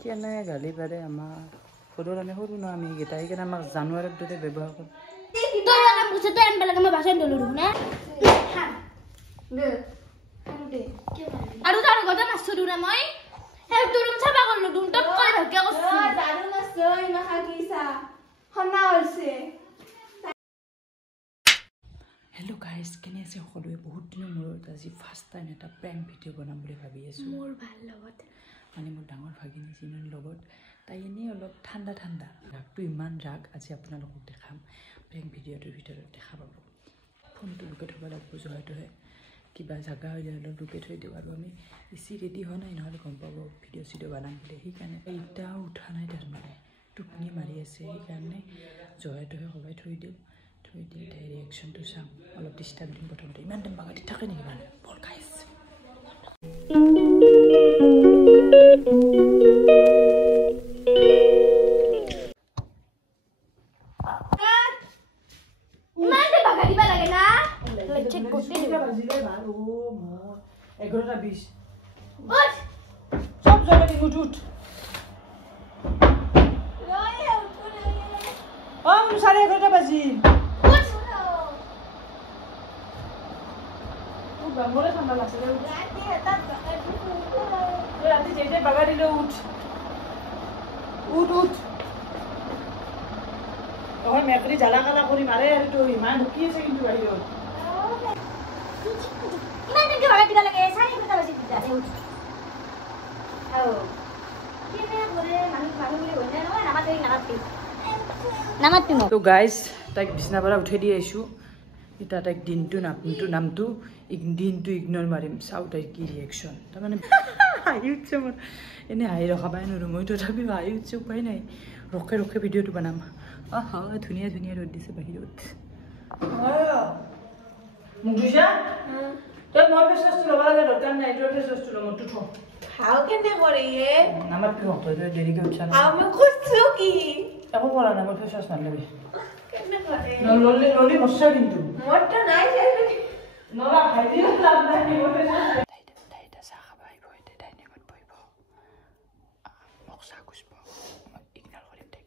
কেনে গালি পাৰে আমাৰ সৰুৰ আমি সৰু ন আমি গেটা সেইকাৰণে আমাক জানুৱাৰীৰ দৰে ব্যৱহাৰ কৰোঁ আৰু তাৰ গজা নাচো দুৰা মই এই তুৰুম চাবা কৰলো দুম টপ কৰি ভালকে কৰছি জানো নাচো ইমা খাকিছা হনা হৈছে হেল্ল' গাইজ কেনে আছে সকলোৱে বহুত দিনৰ মূৰত আজি ফাৰ্ষ্ট টাইম এটা প্ৰেংক ভিডিঅ' বনাম বুলি ভাবি আছোঁ মোৰ ভাল লগত মানে মোৰ ডাঙৰ ভাগিনী চিনৰ লগত তাই এনেই অলপ ঠাণ্ডা ঠাণ্ডা ৰাগটো ইমান ৰাগ আজি আপোনালোকক দেখাম প্ৰেংক ভিডিঅ'টোৰ ভিতৰত দেখা পাব ফোনটো লুকাই থ'ব লাগিব জহতহে কিবা জাগা হৈ যায় অলপ লুকাই থৈ দিওঁ আৰু আমি বেছি ৰেডি হোৱা নাই নহ'লে গম পাব ভিডিঅ' চিডিঅ' বনাম বুলি সেইকাৰণে এতিয়াও উঠা নাই তাৰমানে টোপনি মাৰি আছে সেইকাৰণে জহতহে সবাই থৈ দিওঁ থৈ দি তাই ৰিয়েকশ্যনটো চাম অলপ ডিষ্টাৰ্ব দিম প্ৰথমতে ইমান টাইম বাগাতি থাকে নেকি মানে বল গাইজ এঘাৰটা 20 সব জলদি উঠ উঠ সাড়ে 11টা বাজি মনে ঠান্ডা লাগছে রাতে যেতে বাগা দিলে উঠ উঠ উঠ তখন মেকরি জ্বালা কালা করি মারে আর তো ইমান ঢুকি আছে কিন্তু বাহিৰত ইমান দিন বাগা দিবা লাগে 11:30 বাজি দিতা উঠ আও কেনে করে মানুষ বুলি হইনা নহয় নামাত তো গাইজ তাইক বিছনাৰ পৰা উঠাই দি আহিছোঁ এতিয়া তাইক নামটো দিনটো ইগন'ৰ মাৰিম চাওঁ তাইৰ কি ৰিয়েকশ্যন তাৰমানে হাঁহি উঠছে মোৰ এনেই হাঁহি ৰখাবাই নোৱাৰোঁ মই তথাপিও হাঁহি উঠছে উপায় নাই ৰখে ৰখে ভিডিঅ'টো বনাম ধুনীয়া ধুনীয়া ৰ'দ দিছে বাহিৰত মোক দিছা তই মোৰ ফেচৱাছটো ল'ব লাগে দৰকাৰ নাই তোৰ ফেচৱাছটো ল'ম মইতো থওঁ খাও কেনে কৰে এ নামাত কি হতো দেৰিকে উঠছা আমি খুঁজছো কি একো কৰা নাই মোৰ ফেচৱাছ নালাগে কেনে কৰে ললি মচ্ছা কিন্তু মোৰটা নাই নৰা ভাইটি লাভ নাই মোৰ ফেচৱাছ তাইটা চাহ খাব আহিব এতিয়া ডাইনিঙত বহিব মোক চাহ খুজিব মই ইগন'ৰ কৰিম তাইক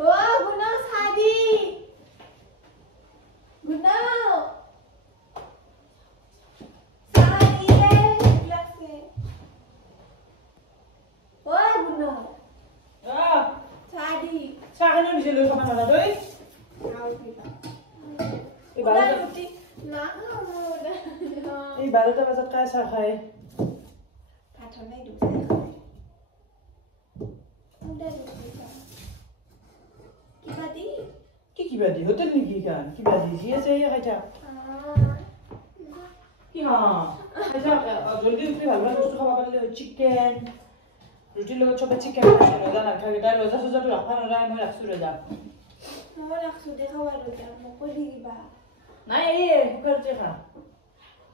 ও গুনা সাদি গুনা এই 12টা বজাত কাই চাহ খায় কি কিবা দি হোটেল নেকি কান কিবা দি যি আছে এই খাই থাক কি খাই থাক জলদি উঠি ভাল ভাল বস্তু খাব পাৰিলে চিকেন ৰুটিৰ লগত চবে চিকেন খাইছে ৰজা নাখায় তাই ৰজা চজাটো ৰাখা নৰাই মই ৰাখছোঁ ৰজা মই ৰাখছো দেখাবা ৰজা মোক কৈ দিবা নাই এই কুকাৰতে খা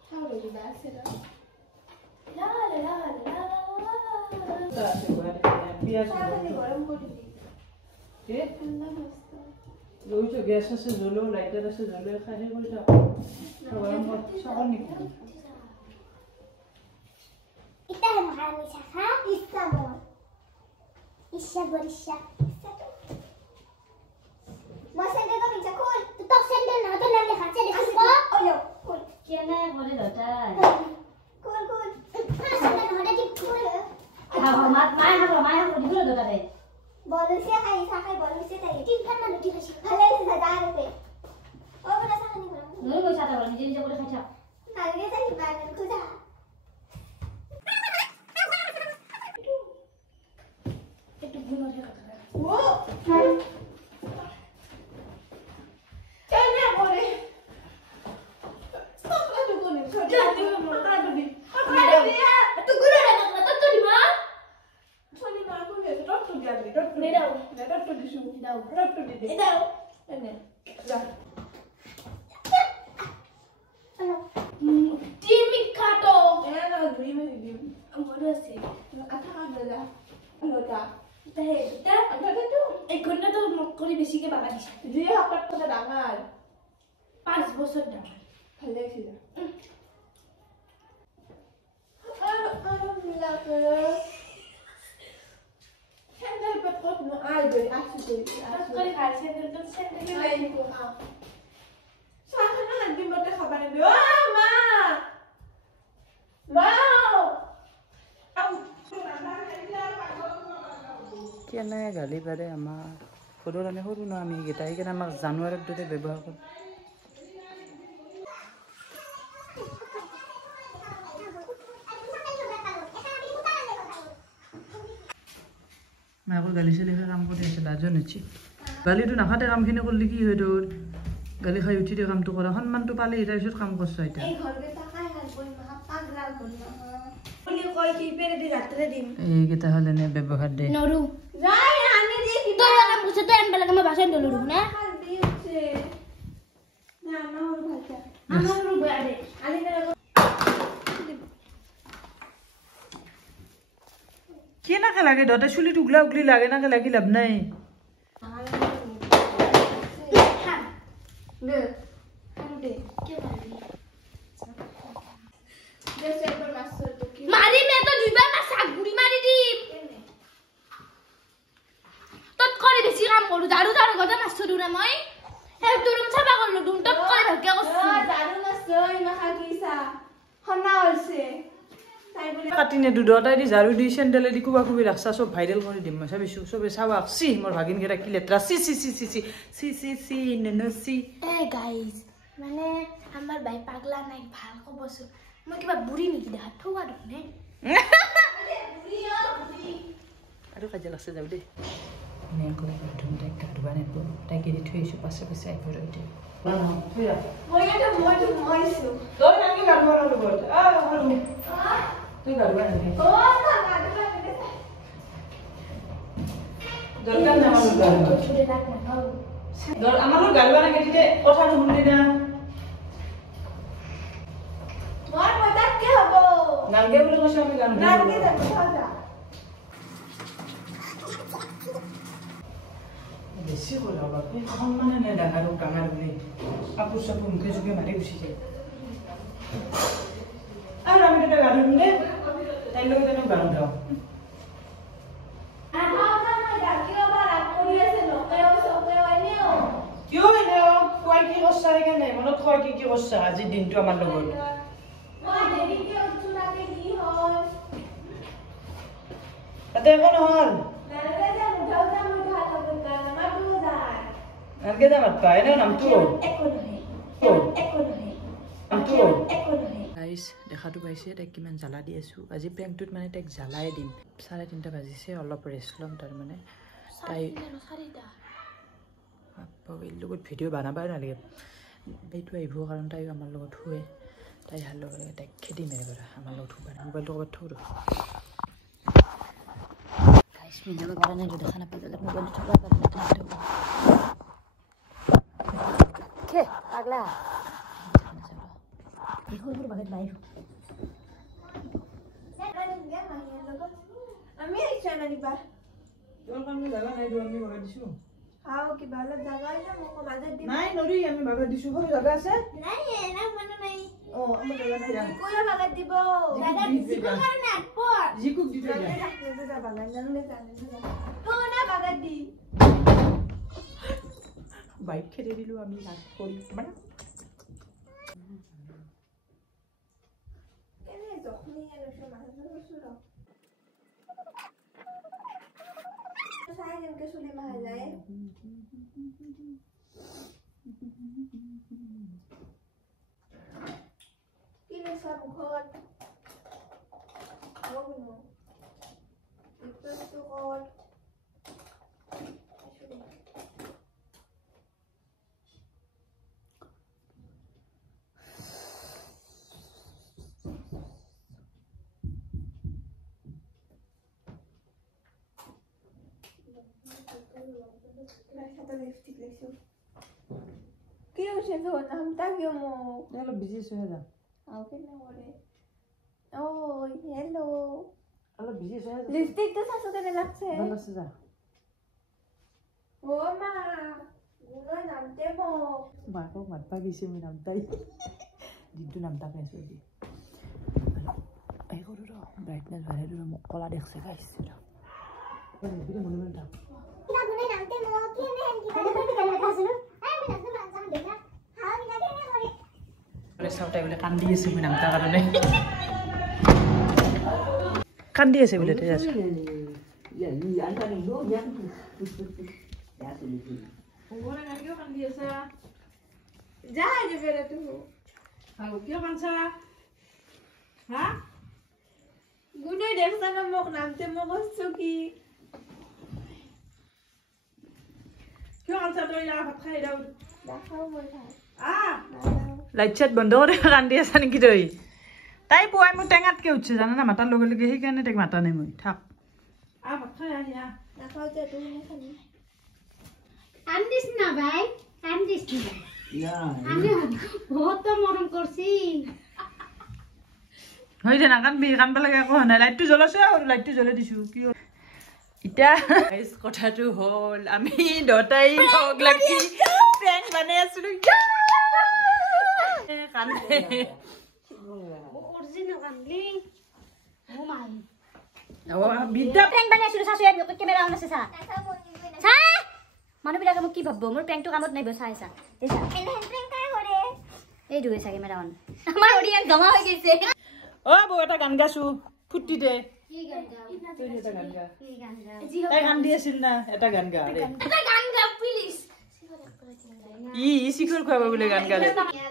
খাও দিবা আছে লা লা লা লা পিয়াজ গরম করে দি কি ঠান্ডা বস্তু রইছো গ্যাস আছে জ্বলো লাইটার আছে জ্বলে খাই করে যাও গরম সাবান নিকি এটা মহারানী শাখা ইস্তামল ইচ্ছা বরিশা মই সেন্টার তো নিচে খুল তো সেন্টার না তো নাম লেখা আছে দেখিব ওলো খুল কেনে করে দটা খুল খুল সেন্টার নহলে ঠিক খুল মাই হাবো দিগুলো দটা রে বলছে খাই শাখায় বলছে তাই ঠিক খান না লুটি খাসি ভালো আছে দাদা রে ও বড় শাখা নি করা নই কই সাতা বল নিজে নিজে করে খাইছা নালগে যাই বাগান খুদা একটু গুলো রে কথা ও কেনে করে সবটা তো কোনে যা দিও মাথা দি তো গুলো রে না তো দিবা চলি না কইলে ডক্টর দিয়া দি ডক্টর নে দাও ডক্টর দিছু দাও ডক্টর দি দে দাও এনে যা টিমি কাটো এনা দুই মে দি আমরে আছে আঠা কাগজা আলোটা তাই তা আঠা তো এক ঘন্টা তো মক করে বেশি কে বাবা দিছে জি হাকাত তো ডাঙার 5 বছর দাম ভালে আছিল আৰু মিলাকে সেন্দেল পেটত ন আই গৈ আছো কৰি ভাল সেন্দেলটো সেন্দেল লৈ আহিব চাহখানা হান্দি মতে খাবা নে অ মা মা কেনে গালি পাৰে আমাৰ সৰু আমি সৰু ন আমি এইকেইটা সেইকাৰণে আমাক জানুৱাৰীৰ দৰে ব্যৱহাৰ কৰোঁ মাকৰ গালি চালি খাই কাম কৰি আছে লাজো নিচি গালিটো নাখাতে কামখিনি কৰিলে কি হয় তোৰ গালি খাই উঠি দিয়ে কামটো কৰা সন্মানটো পালে তাৰপিছত কাম কৰছ এতিয়া এইকেইটা হ'লে নে ব্যৱহাৰ দে নৰু যাই আনি দি তই আনা মুছে তই আনবা লাগে মই বাসন ধলো না দি আছে না আমার ভাষা আমার রু বাড়ে আনি না কি নাকে লাগে দতে চুলি টুকলা উগলি লাগে নাকে লাগি লাভ নাই দে দে কে মারি जैसे पर मास्टर तो की मारी मैं तो दुइबा मा सागुरी मारी दी तत करे बेसी काम करू झाडू झाडू गदा मास्टर दुरा মই হে তুরুম ছাবা করলো দুম তত করে ভালকে করছ झाडू মাস্টার ইমা খাকিসা হনা হইছে তাই বলে কাটি নে দুডটাই দি ঝাৰু দি চেন্ডেলে দি কুবা কুবি ৰাখছা সব ভাইৰেল কৰি দিম মই চাবিছো সবে চাবা সি মোৰ ভাগিন কেটা কি লেত্ৰা সি সি সি সি সি সি সি ননো সি এ গাইস মানে আমার ভাই পাগলা নাই ভাল কবছো মই কিবা বুড়ি নেকি দেখা ঠোৱা দেখনে আৰু কাজে লাগছে যাও দে নে কই ধুম তাই কাটবা নে তাই কি দি থৈছো পাছে পাছে আই পৰে দে মই এটা মইছো তই নাকি কাটবা ন লগত আ হলু তুই কাটবা নে ও কাটবা নে দরকার না আমার গালবা ছুটে রাখ না বাবু দর আমার গালবা না কেটে কথা শুনলি না মোর মদত কি হবো নালগে বলে কইছ আমি গান নালগে যাব খাওয়া বেশি করে বাবা এখন মানে না দেখারও কাঙাল বলে আপু সাপু মুখে চুকে মারি গুছি যায় আর আমি এটা গান শুনলে তাই লোক যেন গান গাও কিয় এনেও কোৱাই কি কৰছা সেইকাৰণে মনত কোৱাই কি কৰছা আজিৰ দিনটো আমাৰ লগত তাতে একো নহ'ল নালগে যা মাতবা এনেও নামটো গাইছ দেখাটো পাইছে তাইক কিমান জ্বালা দি আছোঁ আজি প্ৰেংকটোত মানে তাইক জ্বালাই দিম 3:30 বাজিছে অলপ ৰেষ্ট ল'ম তাৰমানে তাই লগত ভিডিঅ' বনাবই নালাগে এইটো আহিব কাৰণ তাইও আমাৰ লগত শুৱে তাই ভাল লগে তাইক খেদি মাৰিব আমাৰ লগত শুবা মোবাইলটো ক'ৰবাত থৈ দিওঁ গাইছ মিজাব পৰা নাই দেখা নাপালে মোবাইলটো থ'বা কে পাগলা এইখন বাগত নাই আমি আইছা না নিবা তোৰ কাৰণে জাগা নাই দিও আমি বাগা দিছো হাও কি ভালো জায়গা আছে মোক মাঝে দি নাই নৰি আমি বাগা দিছো সৰু জাগা আছে নাই না মানে নাই ও আমাৰ জাগা নাই কোয়া বাগা দিব জায়গা দিছি কারণে আপর জিকুক দি দে যা বাগা জানলে জানে তো না বাগা দি বাইক খেদি দিলো আমি লাগ কৰি মানে কেনে যখনি এনে মাঝে শুরু সাই জনকে শুনে মারা যায় কি রে সব ঘর ওগুলো একটু ঘর কি হচ্ছে তো নাম তাকিও মো অলপ বিজি হৈ যা আউকে না বলে ও হ্যালো অলপ বিজি হৈ যা লিপস্টিক তো সাসু কেনে লাগছে ভাল আছে যা ও মা গুলো নামতে মো মাকক মাতবা গেছে মই নাম তাই জিতু নামটা পাইছো দি এই কৰো ৰ ব্ৰাইটনেছ বাঢ়াই দিও মোক কলা দেখছে গাইছ ৰ মনুমেণ্ট কিনা গুনে নামতে মো কেনে হেনকি কেনে কাছলো আমি নামতে মানজান দেখা হাও নিনা কেনে কৰে আৰে সাউটাই বলে কান্দি আছে মই নামটা কাৰণে কান্দি আছে বলে তে আছে ওরে না কিয় কান্দি আছে যা যে বেরে তুমি হাও কিয় কানছা হ্যাঁ গুনে দেখছ না মোক নামতে মোক কইছো কি কিয় কানছা তই না ভাত খাই দাও দেখাও মই ভাই লাইট চাইট বন্ধ করে কান্দি আছে নেকি তই তাই পুৱাই মোৰ টেঙাতকে উঠছে জানা না মাতাৰ লগে লগে সেইকাৰণে তাইক মাতা নাই মই থাক ভাত খাই আহিয়া দেখাও যে তুমি খালি কান্দিস না ভাই কান্দিস না আমি বহুত মরম করছি হৈ যে না কান্দবা লাগে একো নাই লাইটটো জ্বলাছে আৰু লাইটটো জ্বলাই দিছো কি ইটা গাইস কথাটো হল আমি দটাই লগ লাগি প্ৰেংক বনাই আছিলো কান্দে অরিজিনাল কান্দি ও মাই ও বিদ্যা প্র্যাঙ্ক বানাইছিলো সাসু এর ক্যামেরা অন আছে সা দেখাও মই নিবে না সা মানুহ বিলাকে মোক কি ভাবব মোৰ প্ৰ্যাঙ্কটো কামত নাই বসা আইছা দেছা এনে হেনপ্ৰেং কাই কৰে এই দুই আছে ক্যামেরা অন আমার অডিয়েন্স জমা হৈ গৈছে ও বউ এটা গান গাছো ফুটি দে কি গান গাও তুই এটা গান গা কি গান গাও তাই গান দি আছিল না এটা গান গা রে এটা গান গা প্লিজ ই শিখৰ খুৱাব বলে গান গালে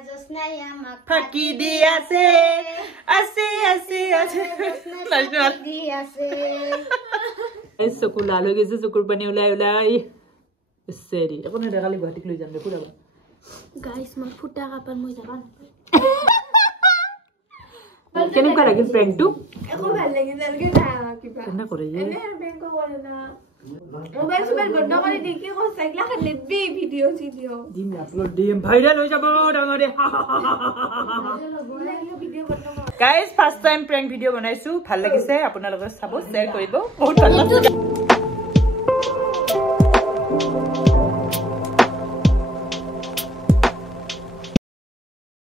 জসনাই আমাক ফাকি দি আছে আছে আছে আছে নাচনাল দি আছে এই চকু লাল হৈ গৈছে চকুৰ পানী ওলাই ওলাই সেৰি এখন এটা কালি গুৱাহাটীক লৈ যাম দে ফুৰাব গাইস মই ফুটা কাপন মই যাবা কেনেকুৱা লাগিল প্ৰেংকটো একো ভাল লাগি নালগে না কিবা কেনে কৰে এনে বেংক কৰে না মোবাইল সুবাইল বন্ধ কৰি দি কি কৈছ একলা খালি বি ভিডিও চিডিও দিম আপলোড দিম ভাইৰাল হৈ যাব ডাঙৰে ভিডিও বন্ধ guys first time prank video বনাইছো ভাল লাগিছে আপোনালোকে চাব শেয়াৰ কৰিব বহুত ভাল লাগিছে